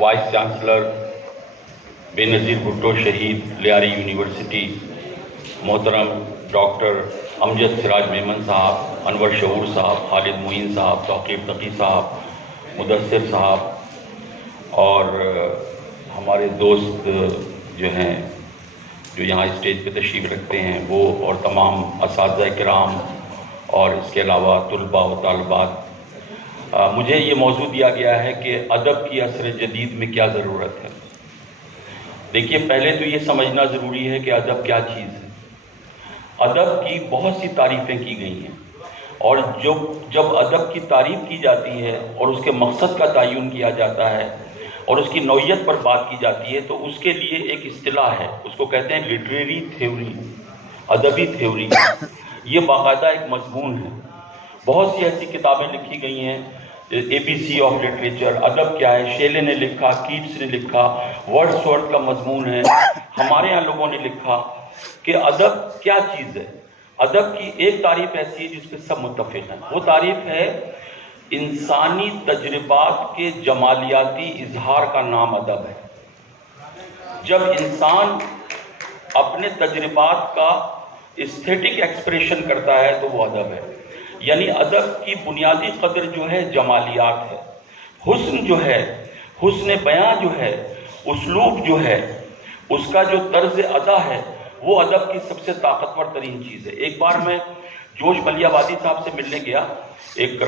Vice chancellor بے نظیر بھٹو شہید Lyari university محترم ڈاکٹر امجد سراج میمن صاحب، انور شعور صاحب، خالد معین صاحب، توقیر تقی صاحب، مدثر صاحب اور ہمارے دوست جو ہیں جو یہاں اسٹیج پہ تشریف رکھتے ہیں وہ، اور تمام اساتذہ کرام اور اس کے علاوہ طلباء و طالبات، مجھے یہ موضوع دیا گیا ہے کہ ادب کی عصر جدید میں کیا ضرورت ہے۔ دیکھیے، پہلے تو یہ سمجھنا ضروری ہے کہ ادب کیا چیز ہے۔ ادب کی بہت سی تعریفیں کی گئی ہیں، اور جب ادب کی تعریف کی جاتی ہے اور اس کے مقصد کا تعین کیا جاتا ہے اور اس کی نوعیت پر بات کی جاتی ہے تو اس کے لیے ایک اصطلاح ہے، اس کو کہتے ہیں لٹریری تھیوری، ادبی تھیوری۔ یہ باقاعدہ ایک مضمون ہے، بہت سی ایسی کتابیں لکھی گئی ہیں، اے بی سی آف لٹریچر، ادب کیا ہے، شیلے نے لکھا، کیٹس نے لکھا، ورڈز ورتھ کا مضمون ہے، ہمارے یہاں لوگوں نے لکھا کہ ادب کیا چیز ہے۔ ادب کی ایک تعریف ایسی ہے جس پہ سب متفق ہیں، وہ تعریف ہے انسانی تجربات کے جمالیاتی اظہار کا نام ادب ہے۔ جب انسان اپنے تجربات کا ایستھیٹک ایکسپریشن کرتا ہے تو وہ ادب ہے۔ یعنی ادب کی بنیادی قدر جو ہے جمالیات ہے، حسن جو ہے، حسن بیاں جو ہے، اسلوب جو ہے، اس کا جو طرز ادا ہے، وہ ادب کی سب سے طاقتور ترین چیز ہے۔ ایک بار میں جوش ملیح آبادی صاحب سے ملنے گیا، ایک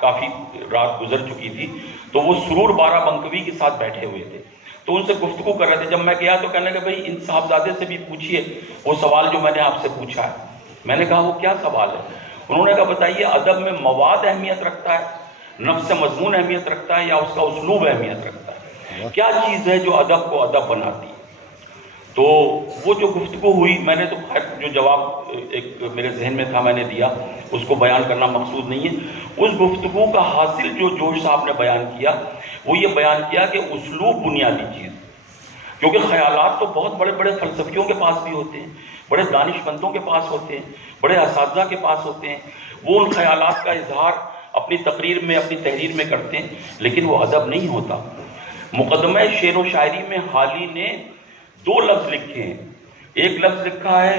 کافی رات گزر چکی تھی، تو وہ سرور بارہ بنکوی کے ساتھ بیٹھے ہوئے تھے، تو ان سے گفتگو کر رہے تھے۔ جب میں گیا تو کہنے لگا بھائی ان صاحبزادے سے بھی پوچھیے وہ سوال جو میں نے آپ سے پوچھا ہے۔ میں نے کہا وہ کیا سوال ہے؟ انہوں نے کہا بتائیے، ادب میں مواد اہمیت رکھتا ہے، نفس مضمون اہمیت رکھتا ہے، یا اس کا اسلوب اہمیت رکھتا ہے؟ کیا چیز ہے جو ادب کو ادب بناتی ہے؟ تو وہ جو گفتگو ہوئی، میں نے تو جو جواب ایک میرے ذہن میں تھا میں نے دیا، اس کو بیان کرنا مقصود نہیں ہے۔ اس گفتگو کا حاصل جو جوش صاحب نے بیان کیا وہ یہ بیان کیا کہ اسلوب بنیادی چیز، کیونکہ خیالات تو بہت بڑے بڑے فلسفیوں کے پاس بھی ہوتے ہیں، بڑے دانش مندوں کے پاس ہوتے ہیں، بڑے اساتذہ کے پاس ہوتے ہیں، وہ ان خیالات کا اظہار اپنی تقریر میں، اپنی تحریر میں کرتے ہیں، لیکن وہ ادب نہیں ہوتا۔ مقدمہ شعر و شاعری میں حالی نے دو لفظ لکھے ہیں، ایک لفظ لکھا ہے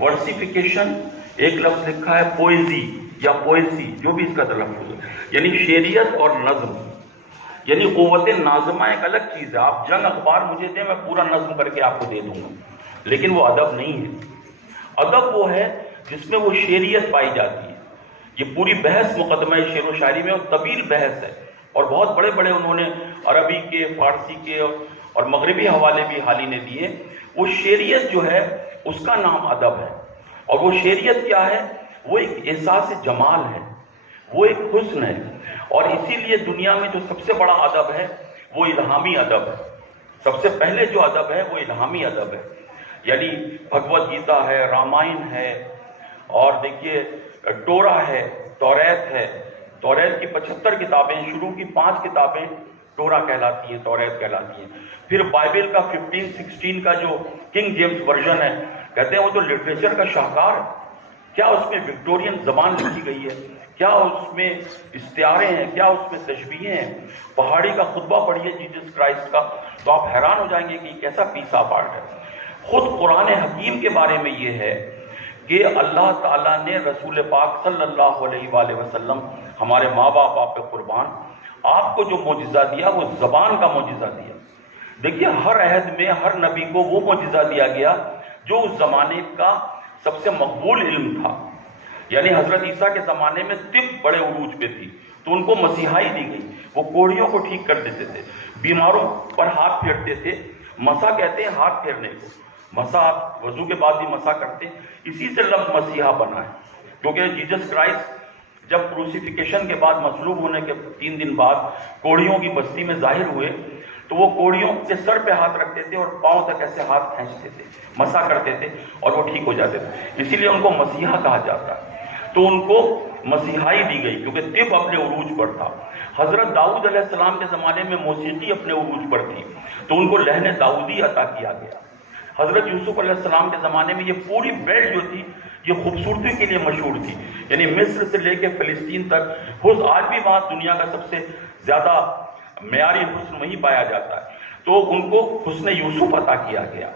ورسیفیکیشن، ایک لفظ لکھا ہے پوئزی یا پوئسی، جو بھی اس کا تلفظ ہے، یعنی شعریت اور نظم۔ یعنی قوت ناظمہ ایک الگ چیز ہے، آپ جنگ اخبار مجھے دیں، میں پورا نظم کر کے آپ کو دے دوں گا، لیکن وہ ادب نہیں ہے۔ ادب وہ ہے جس میں وہ شعریت پائی جاتی ہے۔ یہ پوری بحث مقدمہ شعر و شاعری میں، اور طویل بحث ہے، اور بہت بڑے بڑے انہوں نے عربی کے، فارسی کے اور مغربی حوالے بھی حالی نے دیے۔ وہ شعریت جو ہے اس کا نام ادب ہے، اور وہ شعریت کیا ہے؟ وہ ایک احساس جمال ہے، وہ ایک حسن ہے، اور اسی لیے دنیا میں جو سب سے بڑا ادب ہے وہ الہامی ادب ہے۔ سب سے پہلے جو ادب ہے وہ الہامی ادب ہے، یعنی بھگوت گیتا ہے، رامائن ہے، اور دیکھیے ٹورا ہے، توریت ہے۔ توریت کی 75 کتابیں، شروع کی 5 کتابیں ٹورا کہلاتی ہیں، توریت کہلاتی ہیں۔ پھر بائبل کا 15-16 کا جو کنگ جیمز ورژن ہے، کہتے ہیں وہ تو لٹریچر کا شاہکار ہے۔ کیا اس میں وکٹورین زبان لکھی گئی ہے، کیا اس میں استعارے ہیں، کیا اس میں تشبیہیں ہیں۔ پہاڑی کا خطبہ پڑھیے جیسس کرائسٹ کا، تو آپ حیران ہو جائیں گے کہ یہ کیسا پیس آف آرٹ ہے۔ خود قرآن حکیم کے بارے میں یہ ہے کہ اللہ تعالیٰ نے رسول پاک صلی اللہ علیہ وآلہ وسلم، ہمارے ماں باپ آپ پہ قربان، آپ کو جو معجزہ دیا وہ زبان کا معجزہ دیا۔ دیکھیے ہر عہد میں ہر نبی کو وہ معجزہ دیا گیا جو اس زمانے کا سب سے مقبول علم تھا۔ یعنی حضرت عیسیٰ کے زمانے میں طب بڑے عروج پہ تھی، تو ان کو مسیحائی دی گئی، وہ کوڑیوں کو ٹھیک کر دیتے تھے، بیماروں پر ہاتھ پھیرتے تھے۔ مسا کہتے ہیں ہاتھ پھیرنے کو، مسا آپ وضو کے بعد بھی مسا کرتے ہیں، اسی سے لفظ مسیحا بنا ہے، کیونکہ جیسس کرائسٹ جب کروسیفیکیشن کے بعد مصلوب ہونے کے 3 دن بعد کوڑیوں کی بستی میں ظاہر ہوئے، تو وہ کوڑیوں کے سر پہ ہاتھ رکھتے تھے اور پاؤں تک ایسے ہاتھ کھینچتے تھے، مسا کرتے تھے، اور وہ ٹھیک ہو جاتے تھے، اسی لیے ان کو مسیحا کہا جاتا ہے۔ تو ان کو مسیحائی دی گئی کیونکہ طب اپنے عروج پر تھا۔ حضرت داؤد علیہ السلام کے زمانے میں موسیقی اپنے عروج پر تھی، تو ان کو لحن داؤدی عطا کیا گیا۔ حضرت یوسف علیہ السلام کے زمانے میں یہ پوری بیلٹ جو تھی یہ خوبصورتی کے لیے مشہور تھی، یعنی مصر سے لے کے فلسطین تک، آج بھی وہاں دنیا کا سب سے زیادہ معیاری حسن وہی پایا جاتا ہے، تو ان کو حسن یوسف عطا کیا گیا۔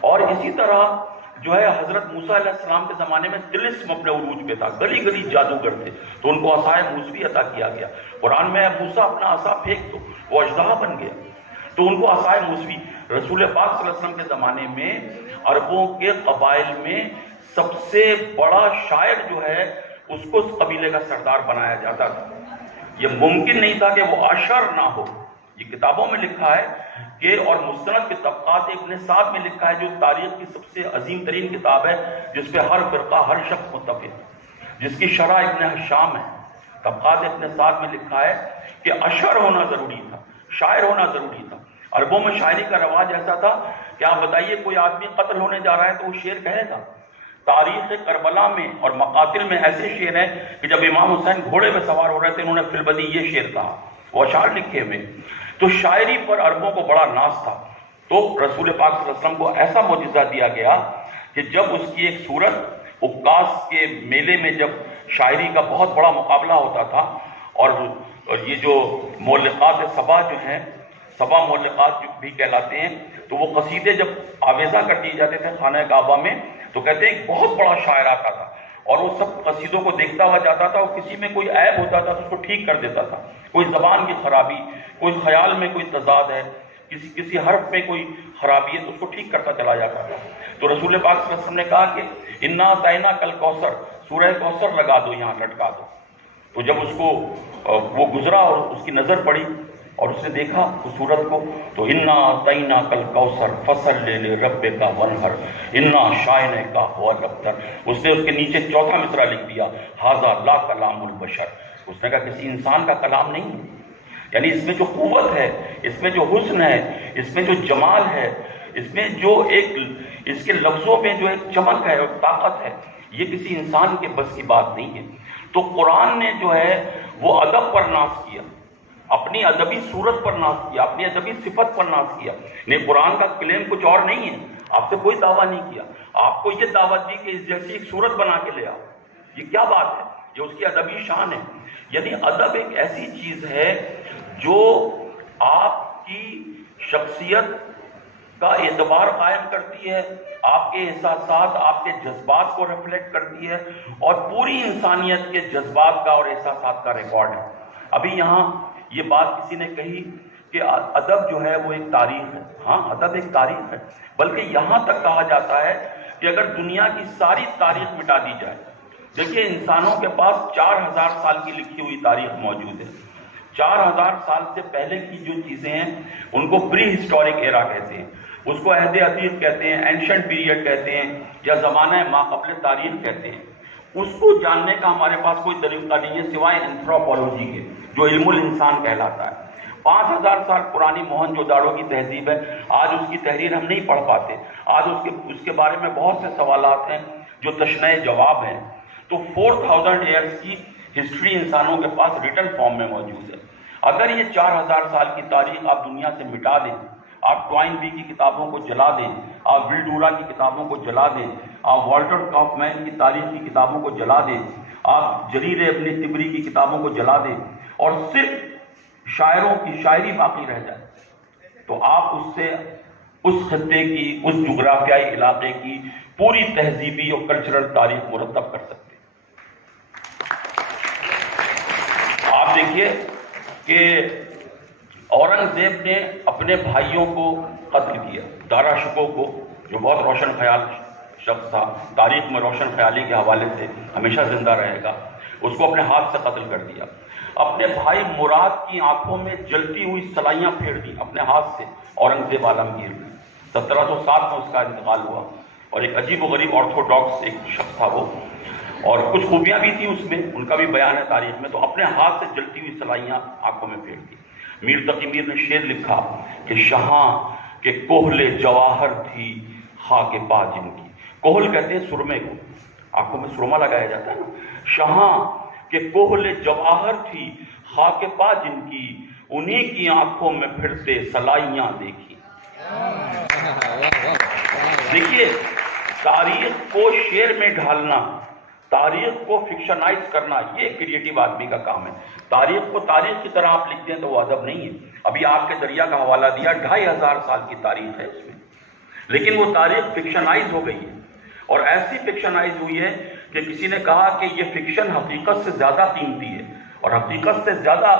اور اسی طرح جو ہے حضرت موسیٰ علیہ السلام کے زمانے میں طلسم اپنے عروج پہ تھا، گلی گلی جادوگر تھے، تو ان کو عصائے موسوی عطا کیا گیا۔ قرآن میں موسیٰ اپنا عصا پھینک تو وہ اژدہا بن گیا، تو ان کو عصائے موسوی۔ رسول پاک صلی اللہ علیہ وسلم کے زمانے میں عربوں کے قبائل میں سب سے بڑا شاعر جو ہے اس کو اس قبیلے کا سردار بنایا جاتا تھا۔ یہ ممکن نہیں تھا کہ وہ اشر نہ ہو۔ یہ کتابوں میں لکھا ہے کہ، اور مستند کے طبقات ابن سعد میں لکھا ہے، جو تاریخ کی سب سے عظیم ترین کتاب ہے جس پہ ہر فرقہ ہر شخص متفق، جس کی شرح ابن حشام ہے۔ طبقات ابن سعد میں لکھا ہے کہ اشر ہونا ضروری تھا، شاعر ہونا ضروری تھا۔ عربوں میں شاعری کا رواج ایسا تھا کہ آپ بتائیے کوئی آدمی قتل ہونے جا رہا ہے تو وہ شعر کہے گا۔ تاریخ کربلا میں اور مقاتل میں ایسے شعر ہیں کہ جب امام حسین گھوڑے پہ سوار ہو رہے تھے انہوں نے فی البدی یہ شعر کہا، وہ اشعار لکھے ہوئے۔ تو شاعری پر عربوں کو بڑا ناز تھا، تو رسول پاک صلی اللہ علیہ وسلم کو ایسا معجزہ دیا گیا کہ جب اس کی ایک صورت عکاس کے میلے میں جب شاعری کا بہت بڑا مقابلہ ہوتا تھا، اور یہ جو مولقات سبا جو ہیں، سبا مولقات بھی کہلاتے ہیں، تو وہ قصیدے جب آویزہ کر دیے جاتے تھے خانہ کعبہ میں، تو کہتے ہیں ایک بہت بڑا شاعر آتا تھا اور وہ سب قصیدوں کو دیکھتا ہوا جاتا تھا، اور کسی میں کوئی عیب ہوتا تھا تو اس کو ٹھیک کر دیتا تھا، کوئی زبان کی خرابی، کوئی خیال میں کوئی تضاد ہے، کسی حرف میں کوئی خرابی ہے تو اس کو ٹھیک کرتا چلا جاتا تھا۔ تو رسول پاک صلی اللہ علیہ وسلم نے کہا کہ انا اعطیناک الکوثر، سورہ کوثر لگا دو، یہاں لٹکا دو۔ تو جب اس کو وہ گزرا اور اس کی نظر پڑی اور اس نے دیکھا اس صورت کو، تو انا اعطیناک الکوثر فصل لربک وانحر انا شانئک هو الابتر۔ اس نے اس کے نیچے چوتھا مصرع لکھ دیا، ھذا لا کلام البشر۔ اس نے کہا کسی انسان کا کلام نہیں ہے، یعنی اس میں جو قوت ہے، اس میں جو حسن ہے، اس میں جو جمال ہے، اس میں جو ایک اس کے لفظوں میں جو ایک چمک ہے اور طاقت ہے، یہ کسی انسان کے بس کی بات نہیں ہے۔ تو قرآن نے جو ہے وہ ادب پر ناز کیا، اپنی ادبی صورت پر ناز کیا، اپنی ادبی صفت پر ناز کیا۔ نہیں، قرآن کا کلیم کچھ اور نہیں ہے، آپ سے کوئی دعویٰ نہیں کیا، آپ کو یہ دعوت دی کہ اس جیسی ایک صورت بنا کے لے آؤ۔ یہ کیا بات ہے؟ یہ اس کی ادبی شان ہے۔ یعنی ادب ایک ایسی چیز ہے جو آپ کی شخصیت کا اعتبار قائم کرتی ہے، آپ کے احساسات، آپ کے جذبات کو ریفلیکٹ کرتی ہے، اور پوری انسانیت کے جذبات کا اور احساسات کا ریکارڈ ہے۔ ابھی یہاں یہ بات کسی نے کہی کہ ادب جو ہے وہ ایک تاریخ ہے۔ ہاں، ادب ایک تاریخ ہے، بلکہ یہاں تک کہا جاتا ہے کہ اگر دنیا کی ساری تاریخ مٹا دی جائے، دیکھیے انسانوں کے پاس 4000 سال کی لکھی ہوئی تاریخ موجود ہے۔ 4000 سال سے پہلے کی جو چیزیں ہیں ان کو پری ہسٹورک ایرا کہتے ہیں، اس کو عہد عتیق کہتے ہیں، اینشنٹ پیریڈ کہتے ہیں، یا زمانہ ما قبل تاریخ کہتے ہیں۔ اس کو جاننے کا ہمارے پاس کوئی طریقہ نہیں ہے سوائے اینتھروپولوجی کے، جو علم الانسان کہلاتا ہے۔ 5000 سال پرانی موہن جوداڑو کی تہذیب ہے، آج اس کی تحریر ہم نہیں پڑھ پاتے، آج اس کے بارے میں بہت سے سوالات ہیں جو تشنہ جواب ہیں۔ تو 4000 ایئرس کی ہسٹری انسانوں کے پاس ریٹن فارم میں موجود ہے۔ اگر یہ 4000 سال کی تاریخ آپ دنیا سے مٹا دیں، آپ ٹوائن بی کی کتابوں کو جلا دیں، آپ ولڈورا کی کتابوں کو جلا دیں، آپ والٹر کافمین کی تاریخ کی کتابوں کو جلا دیں، آپ جریر ابن طبری کی کتابوں کو جلا دیں، اور صرف شاعروں کی شاعری باقی رہ جائے، تو آپ اس سے اس خطے کی، اس جغرافیائی علاقے کی پوری تہذیبی اور کلچرل تاریخ مرتب کر سکتے ہیں۔ آپ دیکھیے کہ اورنگزیب نے اپنے بھائیوں کو قتل کیا، دارا شکوہ کو، جو بہت روشن خیال شخص تھا، تاریخ میں روشن خیالی کے حوالے سے ہمیشہ زندہ رہے گا، اس کو اپنے ہاتھ سے قتل کر دیا۔ اپنے بھائی مراد کی آنکھوں میں جلتی ہوئی سلائیاں پھیر دی اپنے ہاتھ سے اورنگزیب عالمگیر نے۔ 1707 میں اس کا انتقال ہوا، اور ایک عجیب و غریب آرتھوڈاکس ایک شخص تھا وہ، اور کچھ خوبیاں بھی تھیں اس میں، ان کا بھی بیان ہے تاریخ میں۔ تو اپنے ہاتھ سے جلتی ہوئی سلائیاں آنکھوں میں پھیر دی۔ میر تقی میر نے شعر لکھا کہ شہاں کے کوہل جواہر تھی خاک پا جن کی۔ کوہل کہتے ہیں سرمے کو، آنکھوں میں سرما لگایا جاتا ہے نا۔ شہاں کے کوہل جواہر تھی خاک پا جن کی، انہی کی آنکھوں میں پھرتے سلائیاں دیکھی۔ دیکھیے، تاریخ کو شعر میں ڈھالنا، تاریخ کو فکشنائز کرنا یہ کریٹو آدمی کا کام ہے. تاریخ کو تاریخ کی طرح آپ لکھتے ہیں تو وہ ادب نہیں ہے. ابھی آپ کے دریا کا حوالہ دیا، 2500 سال کی تاریخ ہے اس میں، لیکن وہ تاریخ فکشنائز ہو گئی ہے، اور ایسی فکشنائز ہوئی ہے کہ کسی نے کہا کہ یہ فکشن حقیقت سے زیادہ قیمتی ہے اور حقیقت سے زیادہ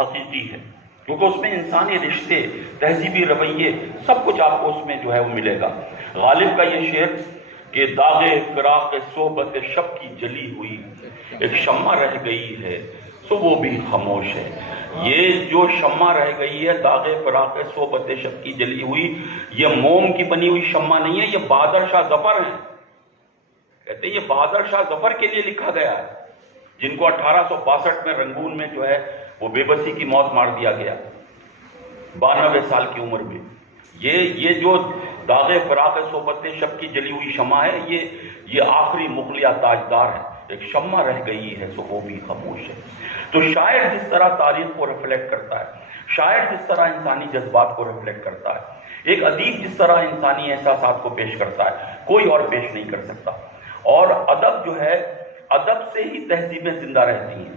حقیقی ہے، کیونکہ اس میں انسانی رشتے، تہذیبی رویے، سب کچھ آپ کو اس میں جو ہے وہ ملے گا. غالب کا یہ شعر کہ داغ فراق صحبت شب کی جلی ہوئی ایک شمع رہ گئی ہے سو وہ بھی خاموش ہے. یہ جو شمع رہ گئی ہے، داغ فراق صحبت شب کی جلی ہوئی، یہ موم کی بنی ہوئی شمع نہیں ہے، یہ بہادر شاہ ظفر ہیں. کہتے ہیں یہ بہادر شاہ ظفر کے لیے لکھا گیا ہے، جن کو 1862 میں رنگون میں جو ہے وہ بے بسی کی موت مار دیا گیا 92 سال کی عمر میں. یہ جو داغ فراق صحبت شب کی جلی ہوئی شمع ہے، یہ آخری مغلیہ تاجدار ہے. ایک شمع رہ گئی ہے سو وہ بھی خاموش ہے. تو شاعر جس طرح تاریخ کو ریفلیکٹ کرتا ہے، شاعر جس طرح انسانی جذبات کو ریفلیکٹ کرتا ہے، ایک ادیب جس طرح انسانی احساسات کو پیش کرتا ہے، کوئی اور پیش نہیں کر سکتا. اور ادب جو ہے، ادب سے ہی تہذیبیں زندہ رہتی ہیں.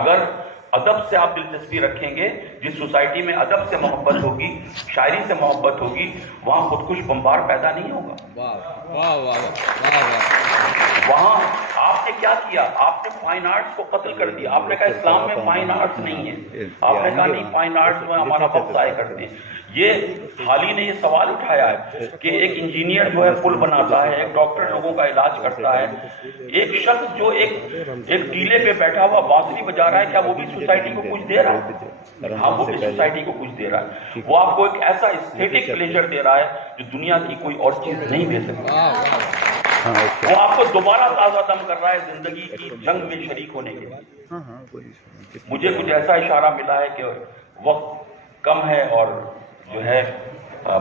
اگر ادب سے آپ دلچسپی رکھیں گے، جس سوسائٹی میں ادب سے محبت ہوگی، شاعری سے محبت ہوگی، وہاں خودکش بمبار پیدا نہیں ہوگا. وہاں آپ نے کیا کیا؟ آپ نے فائن آرٹس کو قتل کر دیا. آپ نے کہا اسلام میں فائن آرٹس نہیں ہے. آپ نے کہا نہیں، فائن آرٹس میں ہمارا وقت ضائع کرتے ہیں. یہ حالی نے یہ سوال اٹھایا ہے کہ ایک انجینئر جو ہے پل بناتا ہے، ایک ڈاکٹر لوگوں کا علاج کرتا ہے، ایک شخص جو ایک ٹیلے پہ بیٹھا ہوا بانسری بجا رہا ہے، کیا وہ بھی سوسائٹی کو کچھ دے رہا ہے؟ ہاں، وہ بھی سوسائٹی کو کچھ دے رہا ہے. وہ آپ کو ایک ایسا ایستھیٹک پلیجر دے رہا ہے جو دنیا کی کوئی اور چیز نہیں دے سکتی. وہ آپ کو دوبارہ تازہ دم کر رہا ہے زندگی کی جنگ میں شریک ہونے کے لیے. مجھے کچھ ایسا اشارہ ملا ہے کہ وقت کم ہے، اور جو ہے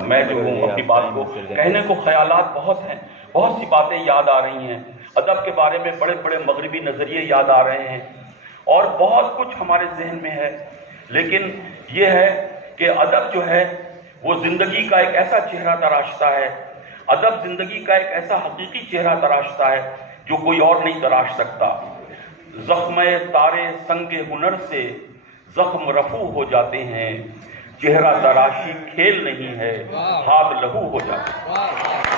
میں جو ہوں اپنی بات کو کہنے کو خیالات بہت ہیں، بہت سی باتیں یاد آ رہی ہیں. ادب کے بارے میں بڑے بڑے مغربی نظریے یاد آ رہے ہیں، اور بہت کچھ ہمارے ذہن میں ہے. لیکن یہ ہے کہ ادب جو ہے وہ زندگی کا ایک ایسا چہرہ تراشتا ہے، ادب زندگی کا ایک ایسا حقیقی چہرہ تراشتا ہے جو کوئی اور نہیں تراش سکتا. زخم تارے سنگ ہنر سے زخم رفو ہو جاتے ہیں، چہرہ تراشی کھیل نہیں ہے، ہاتھ لہو ہو جاتے ہیں.